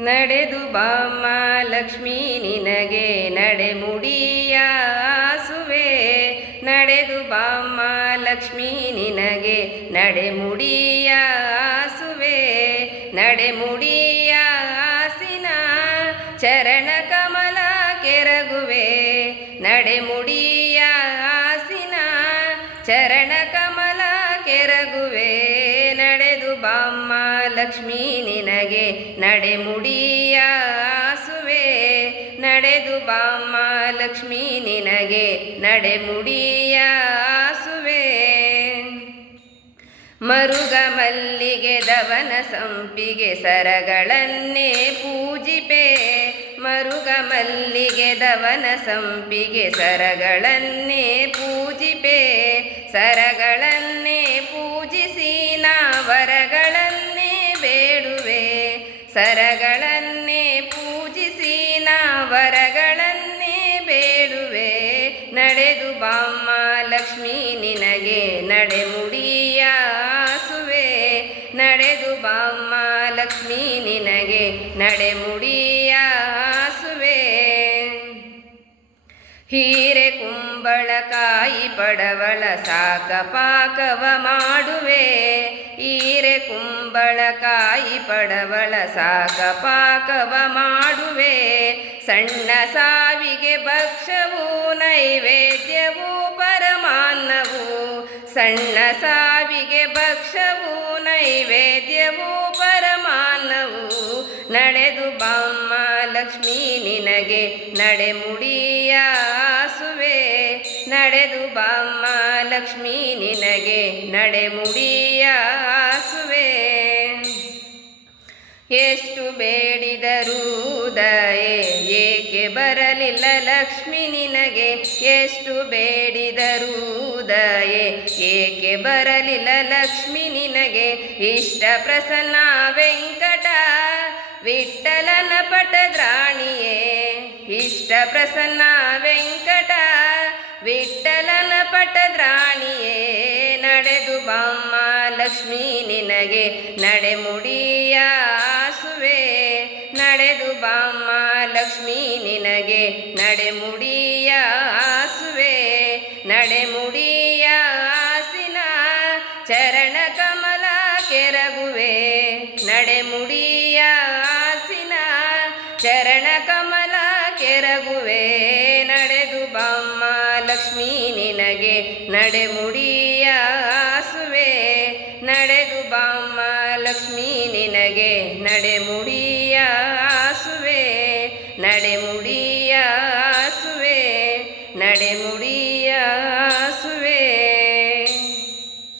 ನಡೆದು ಬಾಮ್ಮ ಲಕ್ಷ್ಮೀ ನಿನಗೆ ನಡೆಮುಡಿಯ ಆಸುವೆ. ನಡೆದು ಬಾಮ್ಮ ಲಕ್ಷ್ಮೀ ನಿನಗೆ ನಡೆಮುಡಿಯ ಆಸುವೆ. ನಡೆಮುಡಿಯ ಆಸಿನ ಚರಣ ಕಮಲ ಕೆರಗುವೆ. ನಡೆಮುಡಿಯ ಆಸಿನ ಚರಣ ಕಮಲ ಕೆರಗುವೆ. ನಡೆದು ಬಾಮ್ಮ ಲಕ್ಷ್ಮೀ ನಿನಗೆ ನಡೆಮುಡಿಯ ಆಸುವೆ. ನಡೆದು ಬಾಮ್ಮ ಲಕ್ಷ್ಮೀ ನಿನಗೆ ನಡೆಮುಡಿಯ ಆಸುವೆ. ಮರುಗ ಮಲ್ಲಿಗೆ ದವನ ಸಂಪಿಗೆ ಸರಗಳನ್ನೇ ಪೂಜಿಪೆ. ಮರುಗ ಮಲ್ಲಿಗೆ ದವನ ಸಂಪಿಗೆ ಸರಗಳನ್ನೇ ಪೂಜಿಪೆ. ಸರಗಳನ್ನೇ ಪೂಜಿಸಿ ನಾ ವರಗಳನ್ನೇ ಬೇಡುವೆ. ಸರಗಳನ್ನೇ ಪೂಜಿಸಿ ನಾ ವರಗಳನ್ನೇ ಬೇಡುವೆ. ನಡೆದು ಬಾಮ್ಮ ಲಕ್ಷ್ಮೀ ನಿನಗೆ ನಡೆಮುಡಿಯ ಆಸುವೆ. ನಡೆದು ಬಾಮ್ಮ ಲಕ್ಷ್ಮೀ ನಿನಗೆ ನಡೆಮುಡಿಯ ಆಸುವೆ. ಹೀರೆ ಕುಂಬಳಕಾಯಿ ಪಡವಳ ಸಾಕ ಪಾಕವ ಮಾಡುವೆ. ಹೀರೆ ಕುಂಬಳಕಾಯಿ ಪಡವಳ ಸಾಕ ಪಾಕವ ಮಾಡುವೆ. ಸಣ್ಣ ಸಾವಿಗೆ ಭಕ್ಷವು ನೈವೇದ್ಯವು ಪರಮಾನ್ನವು. ಸಣ್ಣ ಸಾವಿಗೆ ಭಕ್ಷವು ನೈವೇದ್ಯವು ಪರಮಾನ್ನವು. ನಡೆದು ಬಾಮ್ಮ ಲಕ್ಷ್ಮೀ ನಿನಗೆ ನಡೆಮುಡಿಯ ಆಸುವೆ. ನಡೆದು ಬಾಮ್ಮ ಲಕ್ಷ್ಮೀ ನಿನಗೆ ನಡೆಮುಡಿಯ ಆಸುವೆ. ಎಷ್ಟು ಬೇಡಿದರೂ ದಯೆ ಏಕೆ ಬರಲಿಲ್ಲ ಲಕ್ಷ್ಮಿ ನಿನಗೆ. ಎಷ್ಟು ಬೇಡಿದರೂ ದಯೆ ಏಕೆ ಬರಲಿಲ್ಲ ಲಕ್ಷ್ಮಿ ನಿನಗೆ. ಇಷ್ಟ ಪ್ರಸನ್ನ ವೆಂಕಟ ವಿಠ್ಠಲನ ಪಟದ್ರಾಣಿಯೇ. ಇಷ್ಟ ಪ್ರಸನ್ನ ವೆಂಕಟ ವಿಠ್ಠಲನ ಪಟದ್ರಾಣಿಯೇ. ನಡೆದು ಬಾಮ್ಮ ಲಕ್ಷ್ಮೀ ನಿನಗೆ ನಡೆಮುಡಿಯ ಆಸುವೆ. ನಡೆದು ಬಾಮ್ಮ ಲಕ್ಷ್ಮೀ ನಿನಗೆ ನಡೆಮುಡಿಯ ಆಸುವೆ. ನಡೆಮುಡಿಯ ಆಸಿನ ಚರಣ ಕಮಲ ಕೆರಗುವೆ. ನಡೆಮುಡಿಯ ಆಸಿನ ಚರಣ ಕಮಲ ಕೆರಗುವೆ. ನಡೆದು ಬಾಮ್ಮ ಲಕ್ಷ್ಮೀ ನಿನಗೆ ನಡೆಮುಡಿಯ ಆಸುವೆ. ನಡೆದು ಬಾಮ್ಮ ಲಕ್ಷ್ಮೀ ನಿನಗೆ ನಡೆಮುಡಿ